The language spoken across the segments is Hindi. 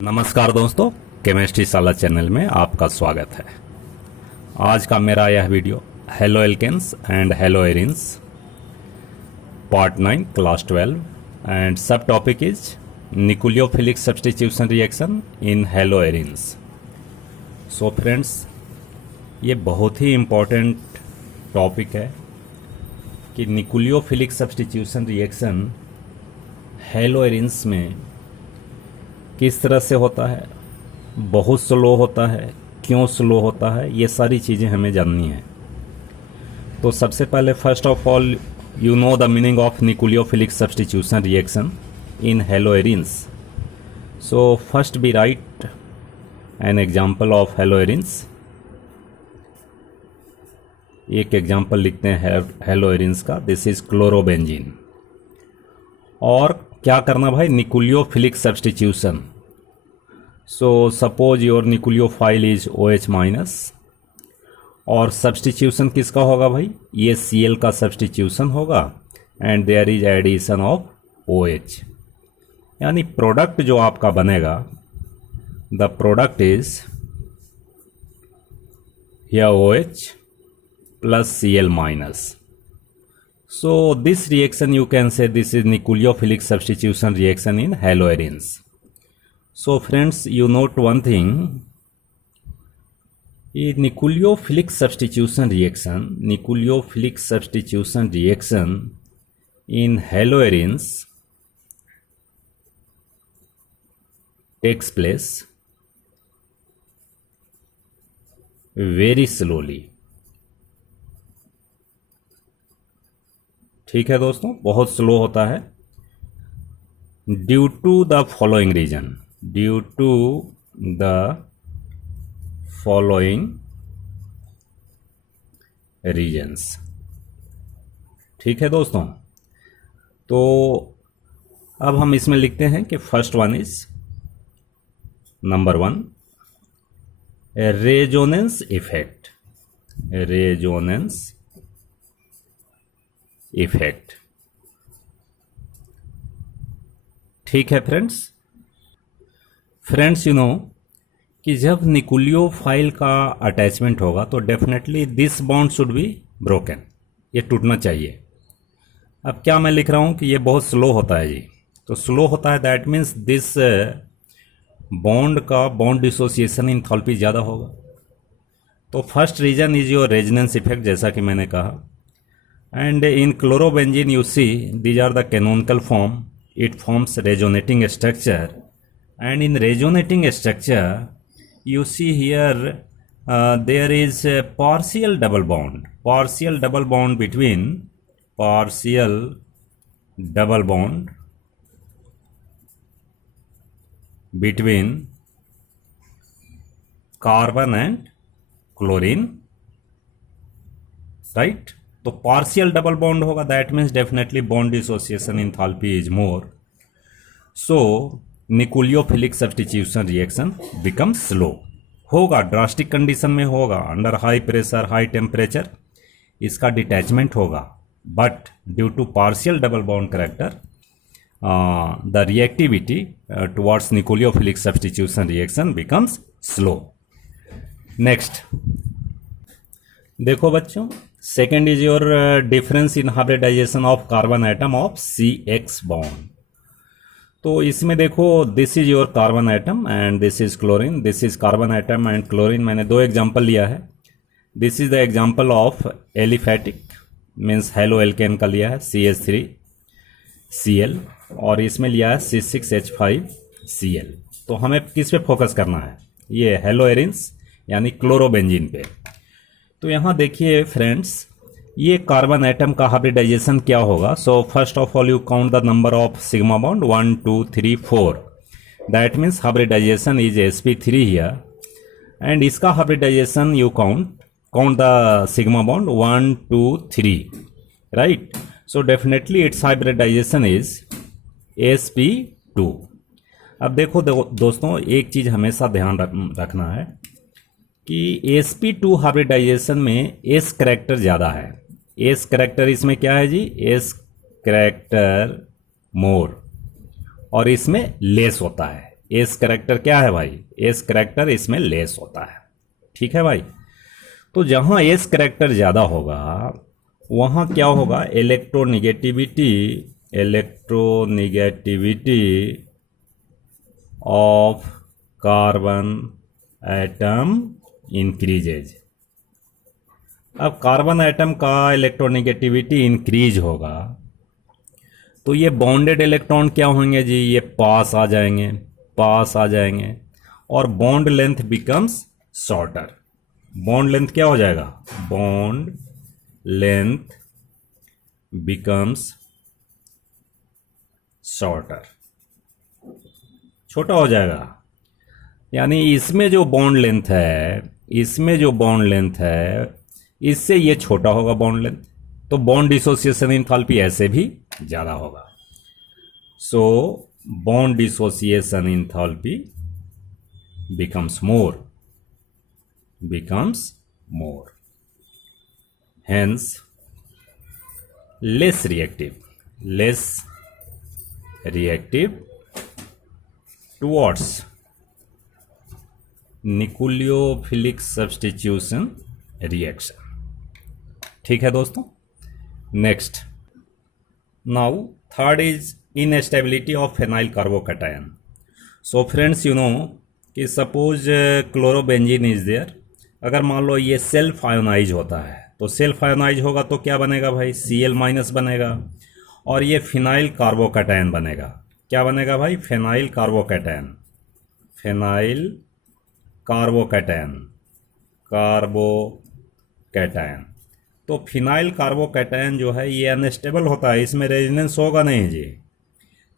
नमस्कार दोस्तों, केमिस्ट्री साला चैनल में आपका स्वागत है। आज का मेरा यह video haloalkanes and haloarenes part 9 class 12 and subtopic is nucleophilic substitution reaction in haloarenes. So friends, ये बहुत ही इम्पोर्टेंट टॉपिक है कि nucleophilic substitution reaction haloarenes में किस तरह से होता है, बहुत स्लो होता है, क्यों स्लो होता है, ये सारी चीज़ें हमें जाननी है। तो सबसे पहले first of all you know the meaning of nucleophilic substitution reaction in haloarenes. So first we write an example of haloarenes. एक एग्जाम्पल लिखते हैं हेलो एरिन्स का, दिस इज क्लोरोबेंजीन। और क्या करना भाई, nucleophilic substitution. So suppose your nucleophile is OH minus, और सब्स्टिट्यूशन किसका होगा भाई, ये Cl का सब्स्टिट्यूशन होगा and there is addition of OH, यानी प्रोडक्ट जो आपका बनेगा, the product is here OH plus Cl minus. So this reaction you can say this is nucleophilic substitution reaction in haloarenes. So friends, you note one thing, a nucleophilic substitution reaction in haloarenes takes place very slowly. ठीक है दोस्तों, बहुत स्लो होता है due to the following reasons. ठीक है दोस्तों, तो अब हम इसमें लिखते हैं कि first one is number 1 resonance effect. ठीक है फ्रेंड्स, यू नो कि जब न्यूक्लियोफाइल का अटैचमेंट होगा तो definitely this bond should be broken, ये टूटना चाहिए। अब क्या मैं लिख रहा हूं कि ये बहुत स्लो होता है जी, तो स्लो होता है दैट मीन्स दिस बॉन्ड का बॉन्ड डिसोसिएशन इंथैल्पी ज़्यादा होगा। तो first reason is your resonance effect, जैसा कि मैंने कहा। And in chlorobenzene you see these are the canonical form, it forms resonating structure, and in resonating structure you see here there is a partial double bond between carbon and chlorine, right? तो पार्शियल डबल बॉन्ड होगा, that means definitely bond dissociation enthalpy is more, so nucleophilic substitution reaction become slow होगा। ड्रास्टिक कंडीशन में होगा, under high pressure high temperature इसका डिटैचमेंट होगा, but due to partial double bond character the reactivity towards nucleophilic substitution reaction becomes slow. Next देखो बच्चों, second is your difference in hybridization of carbon atom of CX bond. तो इसमें देखो this is your carbon atom and this is chlorine, this is carbon atom and chlorine. मैंने दो एग्जांपल लिया है, this is the example of aliphatic means halo alkane का लिया है CH3Cl, और इसमें लिया है C6H5Cl। तो हमें किस पे फोकस करना है, ये हेलो एरिन्स यानी क्लोरोबेंजीन पे। तो यहाँ देखिए फ्रेंड्स, ये कार्बन एटम का हाइब्रिडाइजेशन क्या होगा। So first of all you count the number of sigma bond 1 2 3 4, that means hybridisation is sp3 here, and इसका hybridisation you count the sigma bond 1 2 3, right. So definitely it's hybridisation is sp2। अब देखो दोस्तों, एक चीज हमेशा ध्यान रखना है कि sp2 हाइब्रिडाइजेशन में S करैक्टर ज़्यादा है। S करैक्टर इसमें क्या है जी, S करैक्टर मोर, और इसमें लेस होता है। एस करेक्टर क्या है भाई, एस करेक्टर इसमें लेस होता है, ठीक है भाई। तो जहां एस करेक्टर ज़्यादा होगा वहां क्या होगा, electronegativity of carbon atom increases. अब कार्बन एटम का इलेक्ट्रोनिगेटिविटी इंक्रीज होगा तो ये बॉन्डेड इलेक्ट्रॉन क्या होंगे जी, ये पास आ जाएंगे और bond length becomes shorter. Bond length क्या हो जाएगा, बॉन्ड लेंथ बिकम्स शॉर्टर, छोटा हो जाएगा। यानी इसमें जो बॉन्ड लेंथ है इससे ये छोटा होगा बॉन्ड लेंथ, तो बॉन्ड डिसोसिएशन एंथैल्पी ऐसे भी ज़्यादा होगा। So bond dissociation enthalpy becomes more, hence less reactive towards nucleophilic substitution reaction। ठीक है दोस्तों। Next, now third is instability of phenyl carbocation. So friends you no कि सपोज क्लोरोबेंजीन इज देयर, अगर मान लो ये सेल्फ आयोनाइज होता है तो सेल्फ आयोनाइज होगा तो क्या बनेगा भाई, Cl माइनस बनेगा और ये फिनाइल कार्बोकैटायन बनेगा। क्या बनेगा भाई, फेनाइल कार्बोकैटायन तो फिनाइल कार्बोकैटायन जो है ये अनस्टेबल होता है, इसमें रेजोनेंस होगा नहीं जी,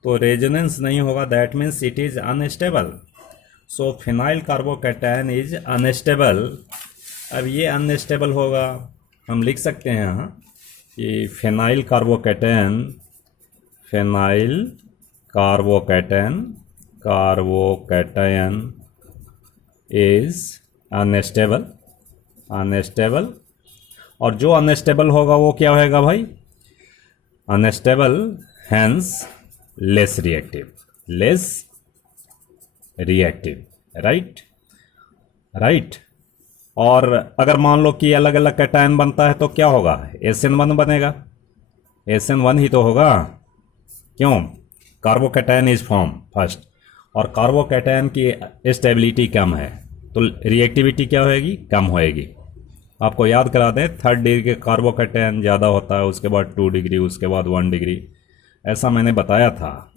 तो रेजोनेंस नहीं होगा, that means it is unstable. So phenyl carbocation is unstable. अब ये अनस्टेबल होगा, हम लिख सकते हैं यहाँ कि फिनाइल कार्बोकैटायन इज अनस्टेबल और जो अनस्टेबल होगा वो क्या होगा भाई, unstable, hence less reactive, right. और अगर मान लो कि अलग अलग कैटायन बनता है तो क्या होगा, SN1 बनेगा, SN1 ही तो होगा, क्यों, कार्बोकैटायन इज फॉर्म फर्स्ट और कार्बोकैटायन की स्टेबिलिटी कम है तो रिएक्टिविटी क्या होएगी, कम होएगी। आपको याद करा दें, 3rd डिग्री के कार्बोकैटायन ज़्यादा होता है, उसके बाद 2 डिग्री, उसके बाद 1 डिग्री, ऐसा मैंने बताया था।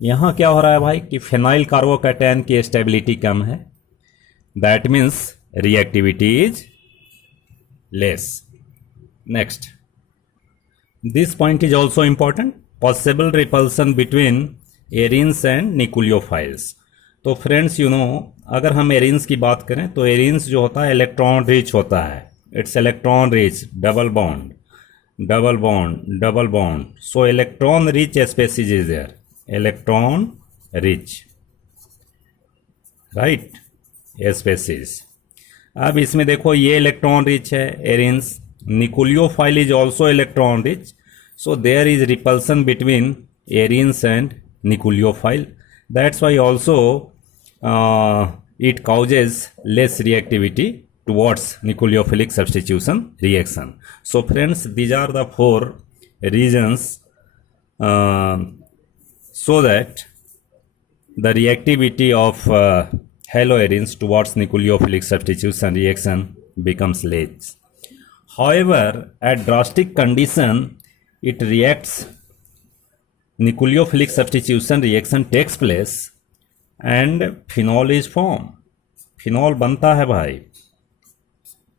यहाँ क्या हो रहा है भाई कि फिनाइल कार्बोकैटायन की स्टेबिलिटी कम है, that means reactivity is less. Next, this point is also important, possible repulsion between arenes and nucleophiles. तो फ्रेंड्स यू नो, अगर हम एरिन्स की बात करें तो एरिन्स जो होता है इलेक्ट्रॉन रिच होता है, it's electron rich, double bond. So electron rich species is there, electron rich, right, species. अब इसमें देखो ये इलेक्ट्रॉन रिच है arenes, nucleophile is also electron rich, so there is repulsion between arenes and nucleophile, that's why also it causes less reactivity towards nucleophilic substitution reaction. So friends, these are the 4 reasons so that the reactivity of haloarenes towards nucleophilic substitution reaction becomes less. However, at drastic condition it reacts, nucleophilic substitution reaction takes place and phenol is formed, phenol बनता है भाई,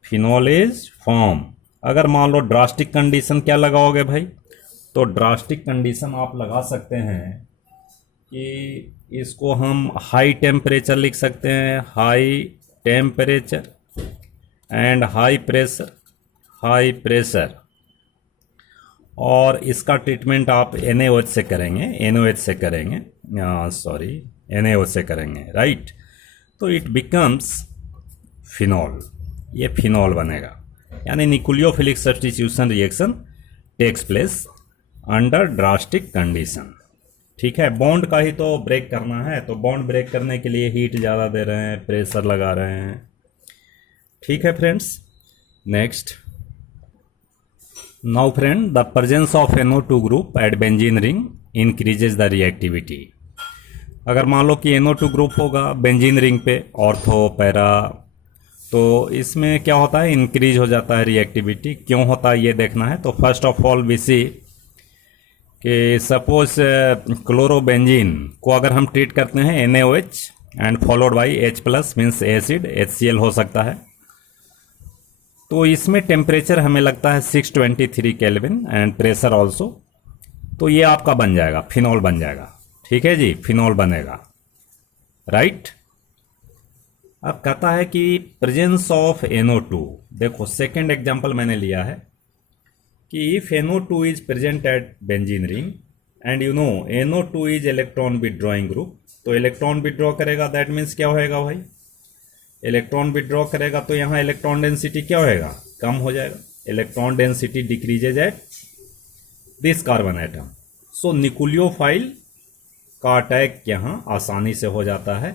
phenol is formed। अगर मान लो ड्रास्टिक कंडीशन क्या लगाओगे भाई, तो ड्रास्टिक कंडीशन आप लगा सकते हैं कि इसको हम हाई टेम्परेचर लिख सकते हैं, high temperature and high pressure, और इसका ट्रीटमेंट आप NaOH से करेंगे, राइट। तो इट बिकम्स फिनॉल, ये फिनॉल बनेगा, यानी nucleophilic substitution reaction takes place under drastic condition. ठीक है, बॉन्ड का ही तो ब्रेक करना है, तो बॉन्ड ब्रेक करने के लिए हीट ज़्यादा दे रहे हैं, प्रेशर लगा रहे हैं। ठीक है friends, next. Now friend, the presence of NO2 group at benzene ring increases the reactivity. अगर मान लो कि NO2 ग्रुप होगा बेंजीन रिंग पे, ऑर्थो पैरा, तो इसमें क्या होता है, इंक्रीज हो जाता है रिएक्टिविटी। क्यों होता है ये देखना है। तो फर्स्ट ऑफ ऑल वी सी कि सपोज क्लोरोबेंजीन को अगर हम ट्रीट करते हैं NaOH and followed by H+ means acid, HCl हो सकता है, तो इसमें टेम्परेचर हमें लगता है 623 केल्विन एंड प्रेशर ऑल्सो। तो ये आपका बन जाएगा, फिनॉल बन जाएगा। ठीक है जी, फिनॉल बनेगा, राइट। अब कहता है कि प्रेजेंस ऑफ NO2, देखो सेकेंड एग्जांपल मैंने लिया है कि if NO2 is present at benzene ring and you know NO2 is electron withdrawing group, तो इलेक्ट्रॉन विड्रॉ करेगा, दैट मीन्स क्या होएगा भाई, इलेक्ट्रॉन विड्रॉ करेगा तो यहाँ इलेक्ट्रॉन डेंसिटी क्या होएगा, कम हो जाएगा। Electron density decreases at this carbon atom. So nucleophile का अटैक यहाँ आसानी से हो जाता है,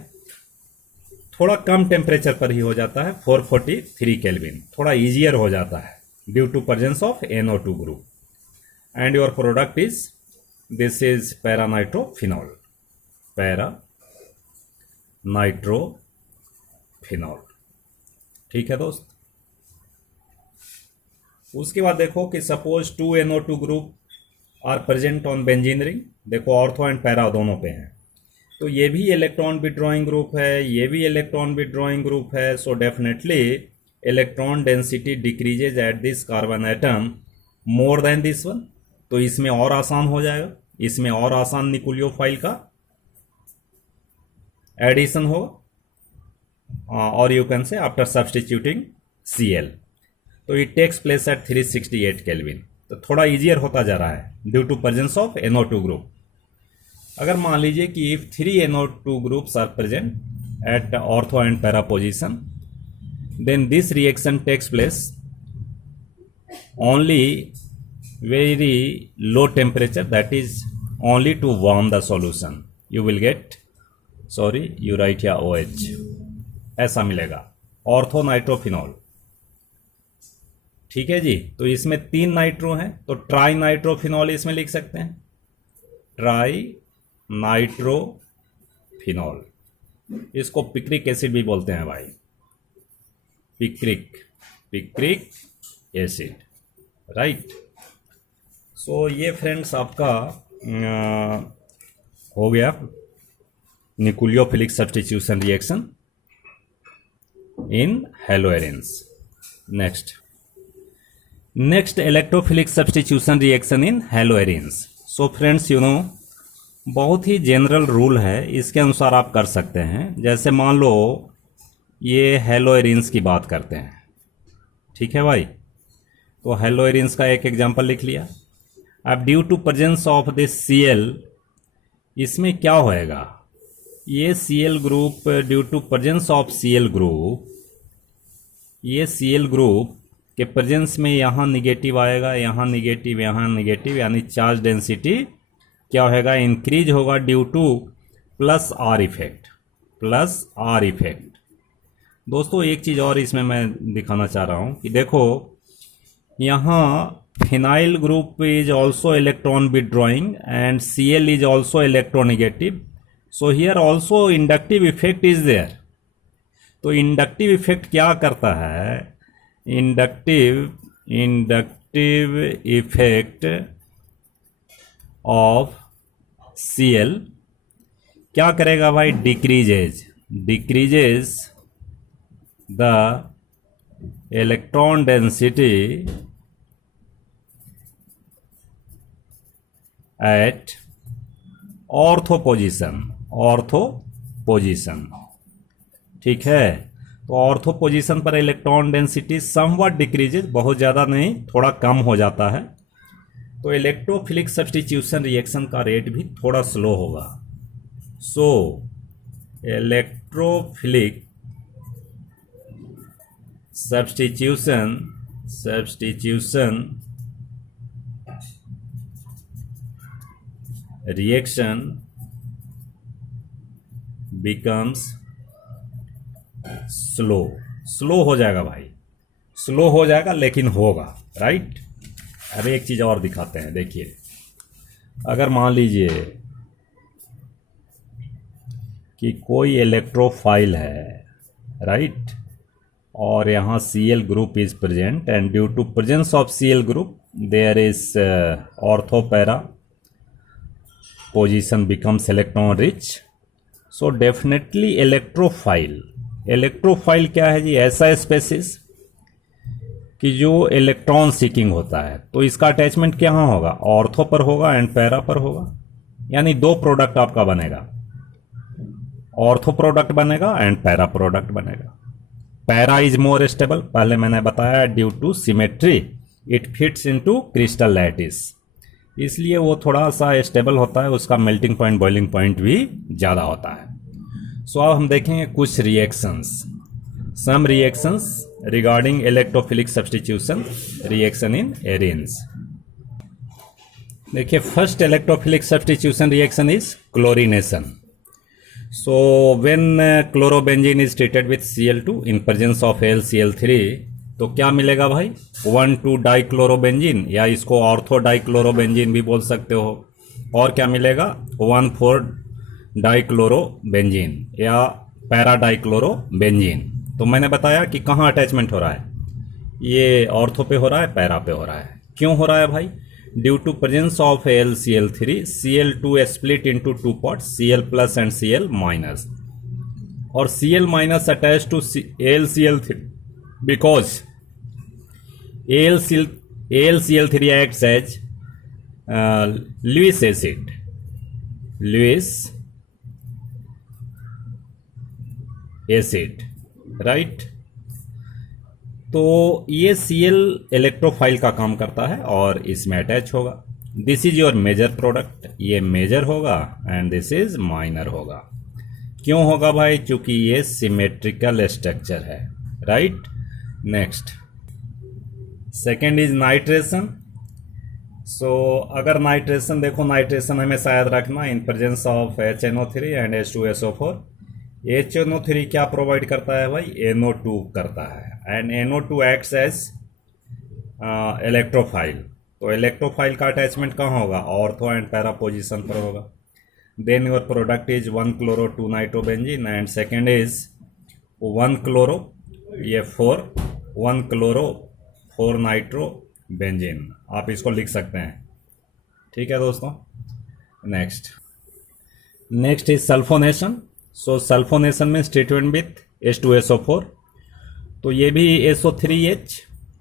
थोड़ा कम टेम्परेचर पर ही हो जाता है, 443 केल्विन, थोड़ा इजियर हो जाता है due to presence of NO2 group. And your product is, this is para nitrophenol, para nitrophenol. ठीक है दोस्त। उसके बाद देखो कि suppose 2 NO2 group are present on benzene ring, देखो ऑर्थो एंड पैरा दोनों पे हैं, तो ये भी इलेक्ट्रॉन विड्रॉइंग ग्रुप है, ये भी इलेक्ट्रॉन विड्रॉइंग ग्रुप है। So definitely electron density decreases at this carbon atom more than this one, तो इसमें और आसान हो जाएगा, इसमें और आसान न्यूक्लियोफाइल का एडिशन होगा। और you can say after substituting Cl, तो it takes place at 368 kelvin, तो थोड़ा इजियर होता जा रहा है due to presence of NO2 group. अगर मान लीजिए कि if 3 NO2 groups are present at ortho and para position, then this reaction takes place only very low temperature, that is only to warm the solution. You will get, sorry, you write here OH, ऐसा मिलेगा, ऑर्थो नाइट्रोफिनॉल। ठीक है जी। तो इसमें 3 नाइट्रो हैं, तो ट्राई नाइट्रोफिनॉल इसमें लिख सकते हैं, ट्राई नाइट्रोफिनॉल। इसको पिक्रिक एसिड भी बोलते हैं भाई, पिक्रिक एसिड, राइट। सो ये फ्रेंड्स आपका हो गया nucleophilic substitution reaction in haloarenes. Next electrophilic substitution reaction in haloarenes. So friends you know, बहुत ही जनरल रूल है, इसके अनुसार आप कर सकते हैं। जैसे मान लो ये हैलोएरिन्स की बात करते हैं, ठीक है भाई, तो हैलोएरिन्स का एक एग्जांपल लिख लिया। अब due to presence of this Cl, इसमें क्या होएगा, ये Cl group due to presence of Cl group, ये Cl ग्रुप के प्रेजेंस में यहाँ निगेटिव आएगा, यहाँ निगेटिव, यहाँ निगेटिव, यानी चार्ज डेंसिटी क्या होएगा, इंक्रीज होगा due two plus are effect. दोस्तों एक चीज़ और इसमें मैं दिखाना चाह रहा हूँ कि देखो यहाँ phenyl group is also electron withdrawing and Cl is also electronegative, so here also inductive effect is there. तो इंडक्टिव इफेक्ट क्या करता है, इंडक्टिव इफेक्ट ऑफ Cl क्या करेगा भाई, decreases the electron density at ortho position. ठीक है, तो ऑर्थो पोजीशन पर इलेक्ट्रॉन डेंसिटी समवट डिक्रीजेज, बहुत ज़्यादा नहीं, थोड़ा कम हो जाता है। तो इलेक्ट्रोफिलिक सब्स्टिट्यूशन रिएक्शन का रेट भी थोड़ा स्लो होगा। So electrophilic substitution reaction becomes slow. Slow हो जाएगा भाई, स्लो हो जाएगा लेकिन होगा, राइट। अब एक चीज़ और दिखाते हैं, देखिए अगर मान लीजिए कि कोई इलेक्ट्रोफाइल है, राइट, और यहाँ Cl group is present and due to presence of Cl group there is ortho para position becomes electron rich. So definitely electrophile, electrophile क्या है जी, ऐसा स्पेसिस कि जो इलेक्ट्रॉन सीकिंग होता है, तो इसका अटैचमेंट कहाँ होगा, ऑर्थो पर होगा एंड पैरा पर होगा। यानी दो प्रोडक्ट आपका बनेगा, ऑर्थो प्रोडक्ट बनेगा एंड पैरा प्रोडक्ट बनेगा। पैरा इज मोर स्टेबल, पहले मैंने बताया due to symmetry it fits into crystal lattice, इसलिए वो थोड़ा सा स्टेबल होता है, उसका मेल्टिंग पॉइंट बॉइलिंग पॉइंट भी ज़्यादा होता है। सो अब हम देखेंगे कुछ reactions, some reactions regarding electrophilic substitution reaction in arenes. देखिए first electrophilic substitution reaction is chlorination. So when chlorobenzene is treated with Cl2 in presence of AlCl3, तो क्या मिलेगा भाई, 1,2 डाइक्लोरोबेंजीन, या इसको ऑर्थो डाइक्लोरोबेंजीन भी बोल सकते हो। और क्या मिलेगा, 1,4 डाइक्लोरोबेंजीन या पैरा डाइक्लोरोबेंजीन। तो मैंने बताया कि कहाँ अटैचमेंट हो रहा है, ये ऑर्थो पे हो रहा है, पैरा पे हो रहा है। क्यों हो रहा है भाई, due to presence of AlCl3 Cl2 split into two parts, Cl plus and Cl minus, और Cl minus attached to AlCl3 because AlCl3 acts as Lewis acid, right. तो ये Cl इलेक्ट्रोफाइल का काम करता है और इसमें अटैच होगा। This is your major product, ये मेजर होगा एंड दिस इज माइनर होगा। क्यों होगा भाई, क्योंकि ये सिमेट्रिकल स्ट्रक्चर है, right. Next second is nitration. So अगर नाइट्रेशन देखो, नाइट्रेशन हमें याद रखना इन presence of HNO3 and H2SO4। HNO3 क्या प्रोवाइड करता है भाई, NO2 करता है and NO2 acts as electrophile. तो इलेक्ट्रोफाइल का अटैचमेंट कहाँ होगा, ऑर्थो एंड पैरा पोजीशन पर होगा। Then your product is 1-chloro-2 nitrobenzene and second is 1-chloro, ये 1-chloro-4 नाइट्रोबेंजीन, आप इसको लिख सकते हैं, ठीक है दोस्तों। Next is sulphonation. So sulphonation में ट्रीटमेंट विथ H2SO4, तो ये भी SO3H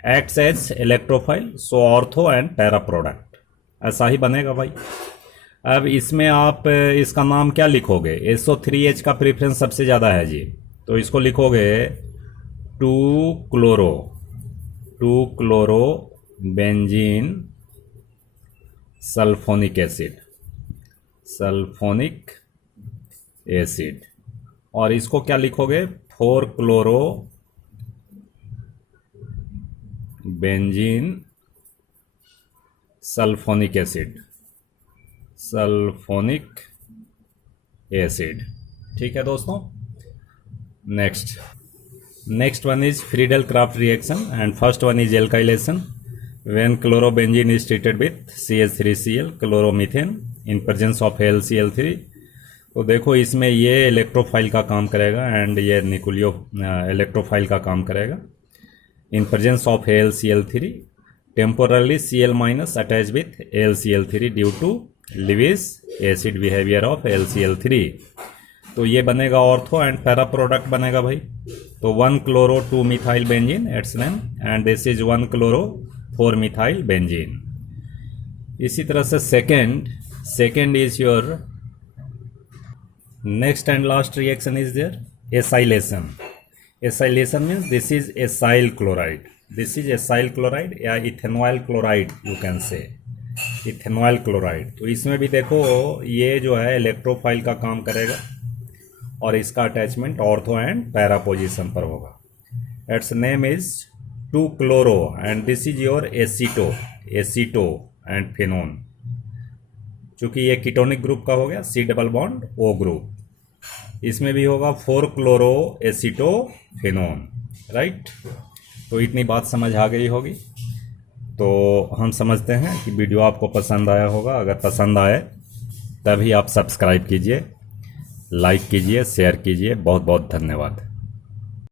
acts as electrophile, so ortho and para product ऐसा ही बनेगा भाई। अब इसमें आप इसका नाम क्या लिखोगे, SO3H का प्रेफरेंस सबसे ज़्यादा है जी, तो इसको लिखोगे 2-chloro बेंजीन सल्फोनिक एसिड, और इसको क्या लिखोगे 4-chloro बेंजीन सल्फोनिक एसिड, ठीक है दोस्तों। Next one is Friedel craft reaction and first one is alkylation. When chlorobenzene is treated with CH3Cl chloromethane in presence of AlCl3, तो देखो इसमें ये इलेक्ट्रोफाइल का काम करेगा एंड ये निकुलियो इलेक्ट्रोफाइल का काम करेगा। In presence of AlCl3 temporarily Cl minus attach with AlCl3 due to Lewis acid behaviour of AlCl3, तो ये बनेगा ऑर्थो एंड पैरा प्रोडक्ट बनेगा भाई। तो 1-chloro-2 methyl benzene it's name and this is 1-chloro-4 methyl benzene. इसी तरह से second is your next and last reaction is there acylation. Acylation means this is acyl chloride या ethanoyl chloride, you can say ethanoyl chloride. तो इसमें भी देखो ये जो है इलेक्ट्रोफाइल का काम करेगा और इसका attachment ortho and para position पर होगा। It's name is 2-chloro and this is your acetophenone. चूँकि ये कीटोनिक ग्रुप का हो गया, C double bond O group, इसमें भी होगा 4 क्लोरो एसिटोफेनोन, राइट। तो इतनी बात समझ आ गई होगी। तो हम समझते हैं कि वीडियो आपको पसंद आया होगा। अगर पसंद आए तभी आप सब्सक्राइब कीजिए, लाइक कीजिए, शेयर कीजिए। बहुत बहुत धन्यवाद।